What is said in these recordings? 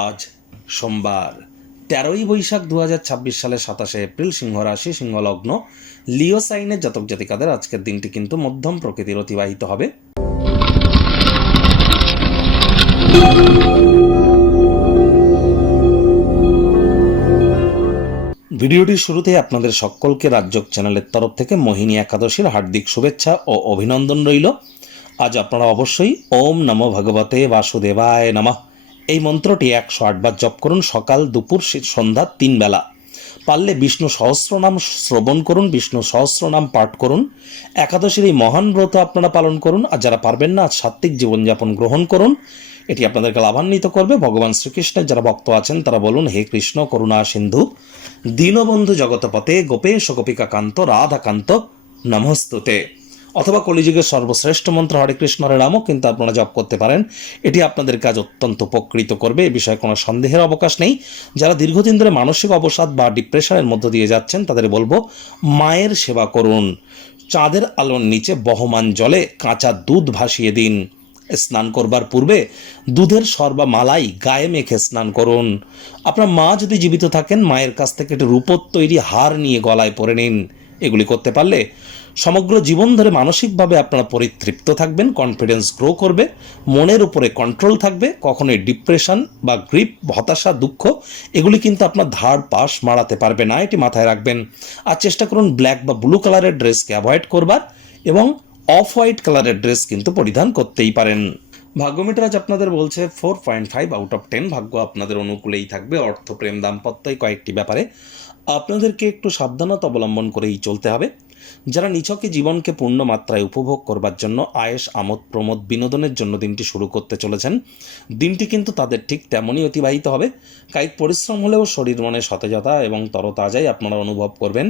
আজ সোমবার 13ই বৈশাখ 2026 সালের 27শে এপ্রিল, সিংহ রাশি, সিংহ লগ্ন, লিও সাইনের জাতক জাতিকাদের আজকের দিনটি কিন্তু মধ্যম প্রকৃতির অতিবাহিত হবে। ভিডিওটির শুরুতেই আপনাদের সকলকে রাজযোগ চ্যানেলের তরফ থেকে মোহিনী একাদশীর হার্দিক শুভেচ্ছা ও অভিনন্দন রইল। আজ আপনারা অবশ্যই ওম নমো ভগবতে বাসুদেবায় নমঃ এই মন্ত্রটি 108 বার জপ করুন, সকাল, দুপুর, সন্ধ্যা 3 বেলা। পারলে বিষ্ণু সহস্রনাম শ্রবণ করুন, বিষ্ণু সহস্রনাম পাঠ করুন। একাদশীর এই মহান ব্রত আপনারা পালন করুন। আর যারা পারবেন না, আজ সাত্ত্বিক জীবনযাপন গ্রহণ করুন, এটি আপনাদেরকে লাভান্বিত করবে। ভগবান শ্রীকৃষ্ণের যারা ভক্ত আছেন তারা বলুন, হে কৃষ্ণ করুণা সিন্ধু দীনবন্ধু জগতপতে গোপেশ গোপিকাকান্ত রাধাকান্ত নমস্তুতে। অথবা কলিযুগের সর্বশ্রেষ্ঠ মন্ত্র হরে কৃষ্ণ হরে রামও কিন্তু আপনারা জপ করতে পারেন। এটি আপনাদের কাজ অত্যন্ত উপকৃত করবে, এ বিষয়ে কোনো সন্দেহের অবকাশ নেই। যারা দীর্ঘদিন ধরে মানসিক অবসাদ বা ডিপ্রেশনের মধ্য দিয়ে যাচ্ছেন তাদের বলবো, মায়ের সেবা করুন। চাঁদের আলোর নিচে বহমান জলে কাঁচা দুধ ভাসিয়ে দিন। স্নান করবার পূর্বে দুধের সর বা মালাই গায়ে মেখে স্নান করুন। আপনার মা যদি জীবিত থাকেন, মায়ের কাছ থেকে একটি রূপোর তৈরি হার নিয়ে গলায় পরে নিন। এগুলি করতে পারলে সমগ্র জীবন ধরে মানসিকভাবে আপনারা পরিতৃপ্ত থাকবেন, কনফিডেন্স গ্রো করবে, মনের উপরে কন্ট্রোল থাকবে। কখনোই ডিপ্রেশন বা গ্রিপ, হতাশা, দুঃখ এগুলি কিন্তু আপনার ধার পাশ মারাতে পারবে না, এটি মাথায় রাখবেন। আর চেষ্টা করুন ব্ল্যাক বা ব্লু কালারের ড্রেসকে অ্যাভয়েড করবার এবং অফ হোয়াইট কালারের ড্রেস কিন্তু পরিধান করতেই পারেন। ভাগ্যমিটার আজ আপনাদের বলছে 4.5 আউট অফ 10। ভাগ্য আপনাদের অনুকূলেই থাকবে। অর্থ, প্রেম, দাম্পত্য এই কয়েকটি ব্যাপারে আপনাদেরকে একটু সাবধানতা অবলম্বন করেই চলতে হবে। যারা নিছকে জীবনকে পূর্ণ মাত্রায় উপভোগ করবার জন্য আয়েশ, আমোদ, প্রমোদ, বিনোদনের জন্য দিনটি শুরু করতে চলেছেন, দিনটি কিন্তু তাদের ঠিক তেমনই অতিবাহিত হবে। কায়িক পরিশ্রম হলেও শরীর মনে সতেজতা এবং তরতাজাই আপনারা অনুভব করবেন।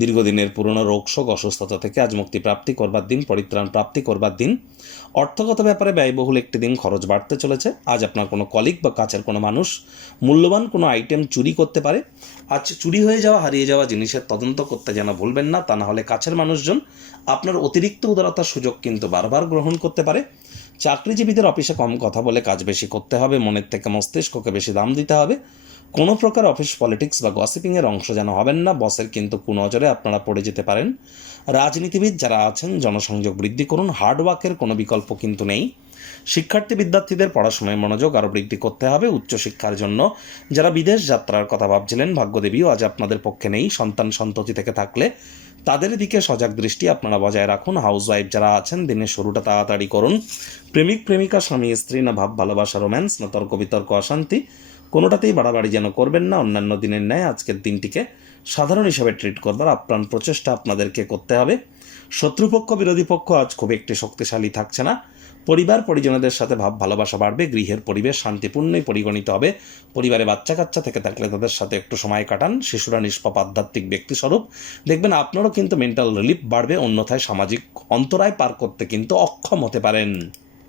দীর্ঘদিনের পুরনো রোগশোক, অসুস্থতা থেকে আজ মুক্তি প্রাপ্তি করবার দিন, পরিত্রাণ প্রাপ্তি করবার দিন। অর্থগত ব্যাপারে ব্যয়বহুল একটি দিন, খরচ বাড়তে চলেছে। আজ আপনার কোনো কলিগ বা কাছের কোনো মানুষ মূল্যবান কোনো আইটেম চুরি করতে পারে। আজ চুরি হয়ে যাওয়া, হারিয়ে যাওয়া জিনিসের তদন্ত করতে যেন ভুলবেন না, তা না হলে কাছের মানুষজন আপনার অতিরিক্ত উদারতার সুযোগ কিন্তু বারবার গ্রহণ করতে পারে। চাকরিজীবীদের অফিসে কম কথা বলে কাজ বেশি করতে হবে, মনের থেকে মস্তিষ্ককে বেশি দাম দিতে হবে। কোনো প্রকার অফিস পলিটিক্স বা গসিপিংয়ের অংশ যেন হবেন না, বসের কিন্তু কুনজরে আপনারা পড়ে যেতে পারেন। রাজনীতিবিদ যারা আছেন, জনসংযোগ বৃদ্ধি করুন, হার্ডওয়ার্কের কোনো বিকল্প কিন্তু নেই। শিক্ষার্থী বিদ্যার্থীদের পড়াশোনায় মনোযোগ আরও বৃদ্ধি করতে হবে। উচ্চশিক্ষার জন্য যারা বিদেশ যাত্রার কথা ভাবছিলেন, ভাগ্যদেবীও আজ আপনাদের পক্ষে নেই। সন্তান সন্ততি থেকে থাকলে তাদের দিকে সজাগ দৃষ্টি আপনারা বজায় রাখুন। হাউসওয়াইফ যারা আছেন, দিনের শুরুটা তাড়াতাড়ি করুন। প্রেমিক প্রেমিকা, স্বামী স্ত্রী, না ভাব ভালোবাসা, রোম্যান্স, না তর্ক বিতর্ক, অশান্তি, কোনোটাতেই বাড়াবাড়ি যেন করবেন না। অন্যান্য দিনের ন্যায় আজকের দিনটিকে সাধারণ হিসেবে ট্রিট করবার আপ্রাণ প্রচেষ্টা আপনাদেরকে করতে হবে। শত্রুপক্ষ, বিরোধী পক্ষ আজ খুব একটি শক্তিশালী থাকছে না। পরিবার পরিজনদের সাথে ভাব ভালোবাসা বাড়বে। গৃহের পরিবেশ শান্তিপূর্ণই পরিগণিত হবে। পরিবারে বাচ্চা কাচ্চা থেকে থাকলে তাদের সাথে একটু সময় কাটান। শিশুরা নিষ্পাপ আধ্যাত্মিক ব্যক্তিস্বরূপ, দেখবেন আপনারও কিন্তু মেন্টাল রিলিফ বাড়বে। অন্যথায় সামাজিক অন্তরায় পার করতে কিন্তু অক্ষম হতে পারেন।